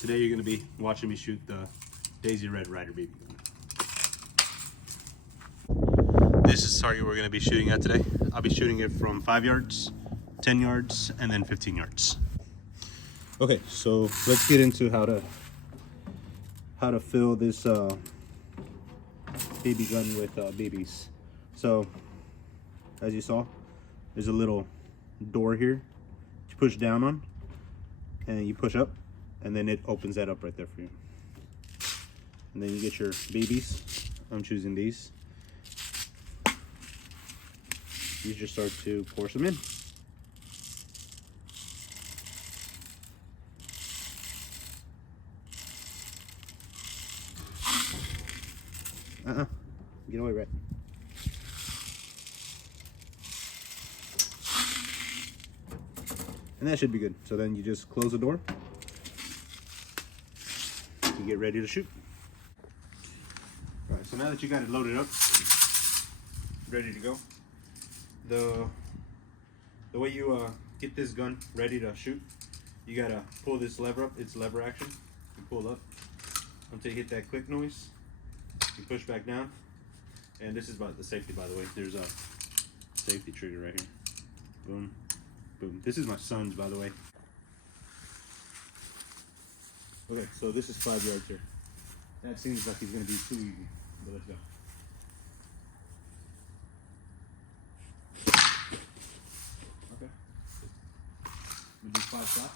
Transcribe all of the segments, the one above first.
Today you're going to be watching me shoot the Daisy Red Ryder BB gun. This is the target we're going to be shooting at today. I'll be shooting it from 5 yards, 10 yards, and then 15 yards. Okay, so let's get into how to fill this BB gun with BBs. So, as you saw, there's a little door here to push down on, and you push up, and then it opens that up right there for you. And then you get your BBs. I'm choosing these. You just start to pour some in. Get away, Red. And that should be good. So then you just close the door. You get ready to shoot. All right, so now that you got it loaded up, ready to go, the way you get this gun ready to shoot, you gotta pull this lever up. It's lever action. You pull up until you hit that click noise. You push back down, and this is about the safety, by the way. There's a safety trigger right here. Boom, boom. This is my son's, by the way. Okay, so this is 5 yards here. That seems like it's gonna be too easy, but let's go. Okay, we'll do 5 shots.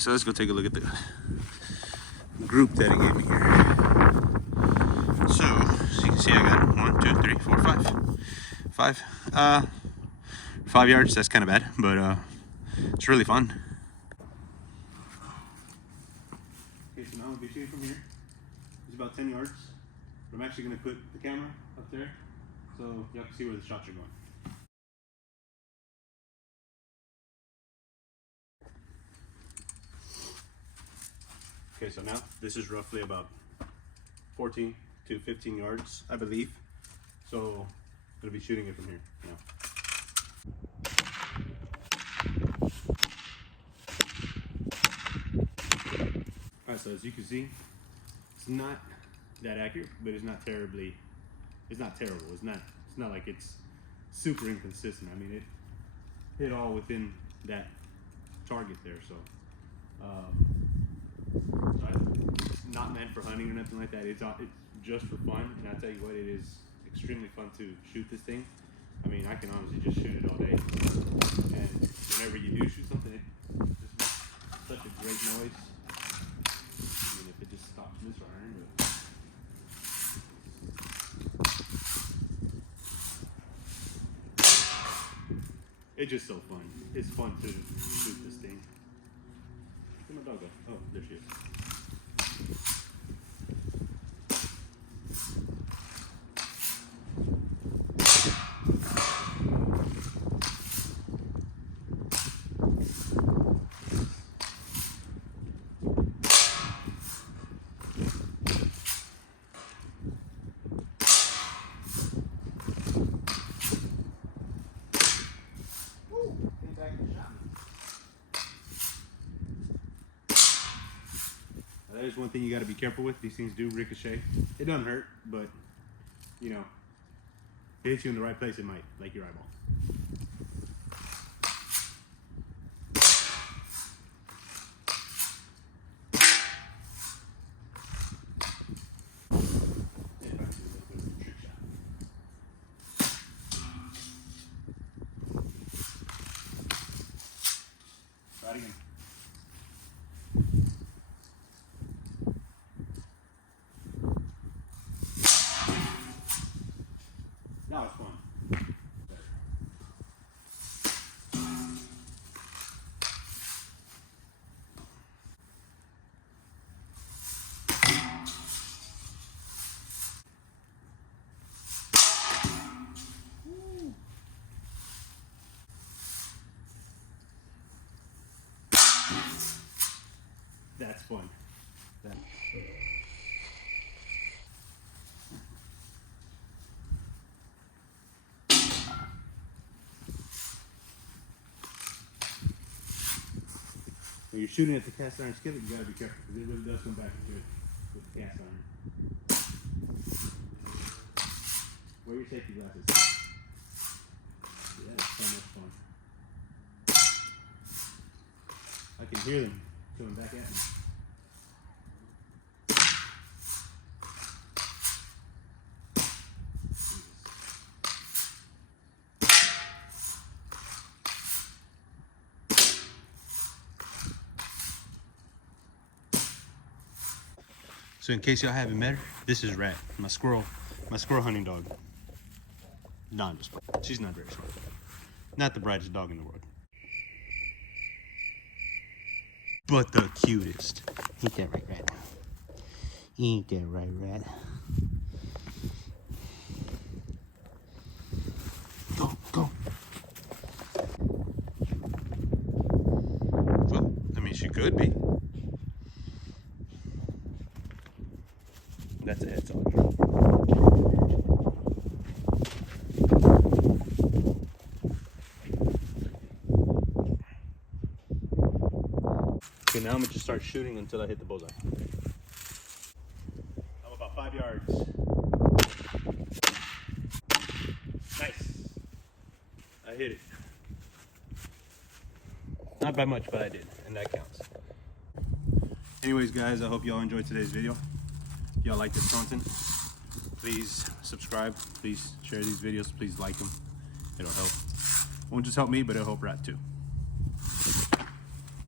So let's go take a look at the group that it gave me here. So you can see I got 1, 2, 3, 4, 5. 5 yards, that's kind of bad, but it's really fun. Okay, so now I'm gonna be shooting from here. It's about 10 yards. I'm actually gonna put the camera up there so y'all can see where the shots are going. Okay, so now this is roughly about 14 to 15 yards, I believe. So I'm gonna be shooting it from here now. All right, so as you can see, it's not that accurate, but it's not terrible. It's not like it's super inconsistent. I mean, it hit all within that target there, so. It's not meant for hunting or nothing like that. It's just for fun, and I'll tell you what, it is extremely fun to shoot this thing. I mean, I can honestly just shoot it all day, and whenever you do shoot something, it just makes such a great noise. I mean, if it just stops misfiring, but it's just so fun. It's fun to shoot this thing. Where'd my dog go? Oh, there she is. That is one thing you got to be careful with. These things do ricochet. It doesn't hurt, but you know, if it hits you in the right place, it might, like your eyeball. Try it again. That was fun. When you're shooting at the cast iron skillet, you gotta be careful because it really does come back into it with the cast iron. Wear your safety glasses. Yeah, that's so much fun. I can hear them coming back at me. So in case y'all haven't met her, this is Rat, my squirrel hunting dog. No, I'm just playing. She's not very smart. Not the brightest dog in the world. But the cutest. Ain't that right, Rat? Ain't that right, Rat? Go, go. Well, I mean, she could be. That's a heads on. Okay, now I'm gonna just start shooting until I hit the bullseye. I'm about 5 yards. Nice. I hit it. Not by much, but I did, and that counts. Anyways, guys, I hope y'all enjoyed today's video. If y'all like this content, please subscribe, please share these videos, please like them. It'll help. Won't just help me, but it'll help Rat too.